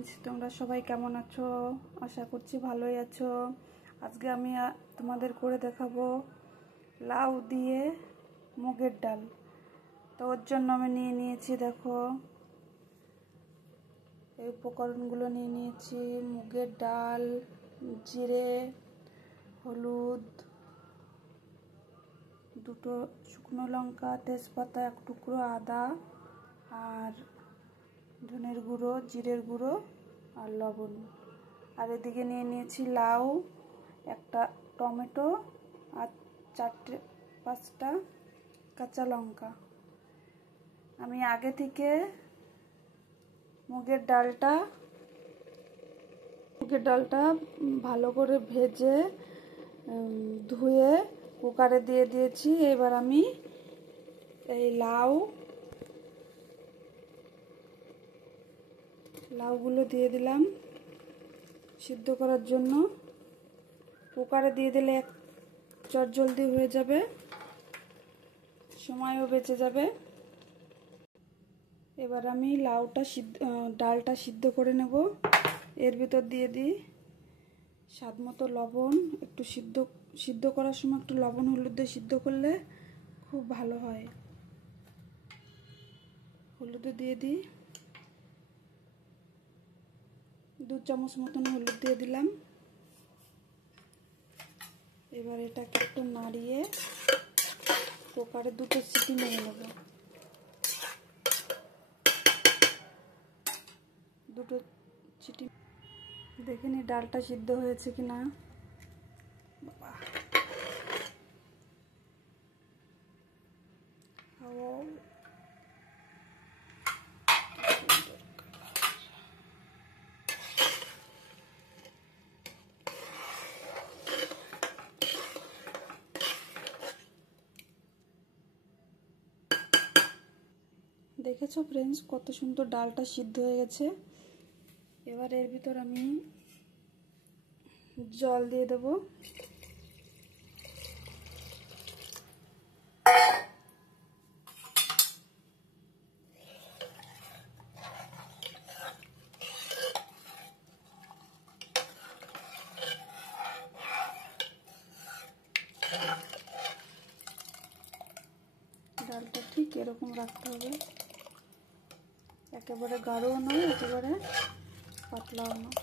Friends, তোমরা সবাই কেমন আছো? আশা করছি ভালোই আছো। আজকে আমি তোমাদের করে দেখাবো লাউ দিয়ে মুগের ডাল। তো ওর জন্য আমি নিয়ে নিয়েছি, দেখো এই উপকরণগুলো নিয়ে নিয়েছি: মুগের ডাল, জিরে, হলুদ, দুটো শুকনো লঙ্কা, তেজপাতা, এক টুকরো আদা, আর ধনের গুঁড়ো, জিরের গুঁড়ো আর লবণ। আর এদিকে নিয়ে নিয়েছি লাউ, একটা টমেটো আর 4-5টা কাঁচা লঙ্কা। আমি আগে থেকে মুগের ডালটা ভালো করে ভেজে ধুয়ে কুকারে দিয়ে দিয়েছি। এবার আমি এই লাউগুলো দিয়ে দিলাম সিদ্ধ করার জন্য। কুকারে দিয়ে দিলে এক চটজলদি হয়ে যাবে, সময়ও বেঁচে যাবে। এবার আমি ডালটা সিদ্ধ করে নেব। এর ভিতর দিয়ে দিই স্বাদ মতো লবণ। একটু সিদ্ধ করার সময় একটু লবণ হলুদ দিয়ে সিদ্ধ করলে খুব ভালো হয়। হলুদও দিয়ে দিই, 2 চামচ মতন হলুদ দিয়ে দিলাম। এবার এটাকে একটু নাড়িয়ে কুকারে 2টো সিটি মেরে নেব। 2টো সিটি দেখে নি ডালটা সিদ্ধ হয়েছে কিনা। দেখেছো ফ্রেন্ডস, কত সুন্দর ডালটা সিদ্ধ হয়ে গেছে। এবার এর ভিতর আমি জল দিয়ে দেব। ডালটা ঠিক এরকম রাখতে হবে, একেবারে গাঢ়ও নয়, একেবারে পাতলাও নয়।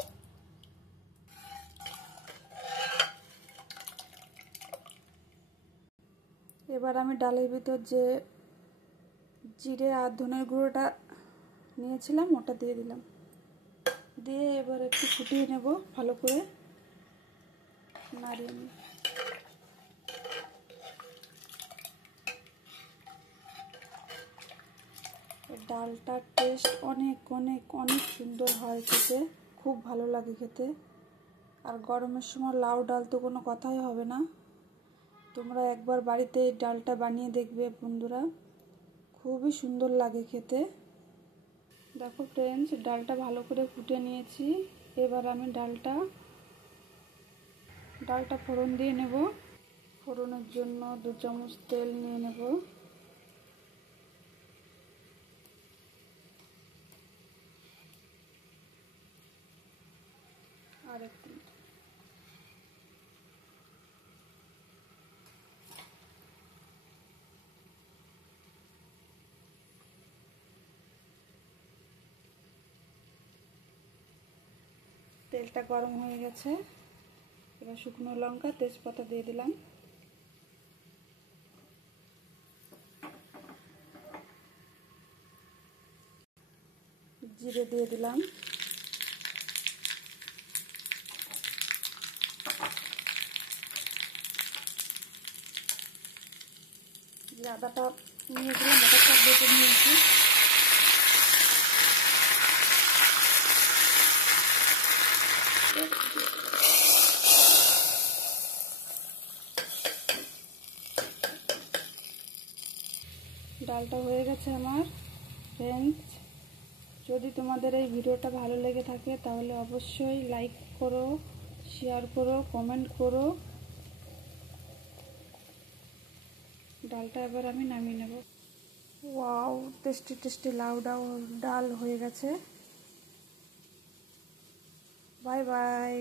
এবার আমি ডালের ভিতর যে জিরে আর ধনের গুঁড়োটা নিয়েছিলাম ওটা দিয়ে দিলাম। দিয়ে এবার একটু ফুটিয়ে নেব, ভালো করে নাড়িয়ে নিই। ডালটার টেস্ট অনেক অনেক অনেক সুন্দর হয় খেতে, খুব ভালো লাগে খেতে। আর গরমের সময় লাউ ডাল তো কোনো কথাই হবে না। তোমরা একবার বাড়িতে এই ডালটা বানিয়ে দেখবে বন্ধুরা, খুবই সুন্দর লাগে খেতে। দেখো ফ্রেন্ডস, ডালটা ভালো করে ফুটে নিয়েছি। এবার আমি ডালটা ফোড়ন দিয়ে নেব। ফোড়নের জন্য 2 চামচ তেল নিয়ে নেব। আর একটু তেলটা গরম হয়ে গেছে। এবার শুকনো লঙ্কা, তেজপাতা দিয়ে দিলাম। জিরে দিয়ে দিলাম। আদাটা নিয়ে দিলাম, আদাটা বেটে নিয়েছি। ডালটা হয়ে গেছে আমার ফ্রেন্ডস। যদি তোমাদের এই ভিডিওটা ভালো লেগে থাকে তাহলে অবশ্যই লাইক করো, শেয়ার করো, কমেন্ট করো। ডালটা এবার আমি নামিয়ে নেব। ওয়াও, টেস্টি টেস্টি লাউ ডাল হয়ে গেছে। Bye bye.